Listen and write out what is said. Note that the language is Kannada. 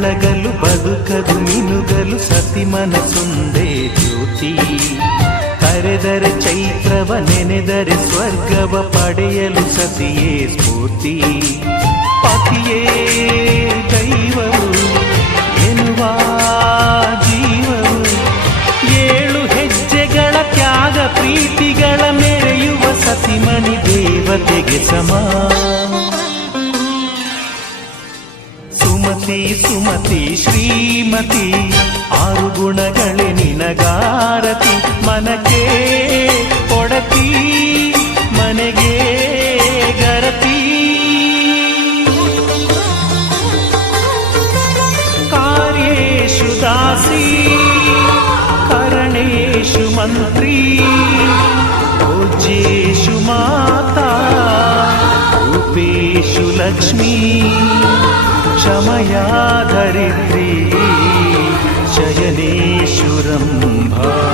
ಬೆಳಗಲು ಬದುಕದು ಮಿನುಗಲು ಸತಿ ಮನಸೊಂದೇ ಜ್ಯೋತಿ. ಕರೆದರೆ ಚೈತ್ರವ ನೆನೆದರೆ ಸ್ವರ್ಗವ ಪಡೆಯಲು ಸತಿಯೇ ಸ್ಫೂರ್ತಿ. ಪತಿಯೇ ದೈವವು ಎನ್ನುವ ಜೀವವು, 7 ಹೆಜ್ಜೆಗಳ ತ್ಯಾಗ ಪ್ರೀತಿಗಳ ಮೆರೆಯುವ ಸತಿಮಣಿ ದೇವತೆಗೆ ಸಮ. ಸುಮತಿ ಸುಮತಿ ಶ್ರೀಮತಿ 6 ಗುಣಗಳೇ ನಿನಗಾರತಿ. ಮನಕ್ಕೆ ಒಡತಿ ಮನೆಗೆ ಗರತಿ. ಕಾರ್ಯೇಷು ದಾಸಿ ಕರಣೇಷು ಮಂತ್ರಿ. ಭೋಜ್ಯೇಷು ಮಾತಾ ರೂಪೇಷು ಲಕ್ಷ್ಮೀ. क्षमया धरित्री शयनेषु रम्भा.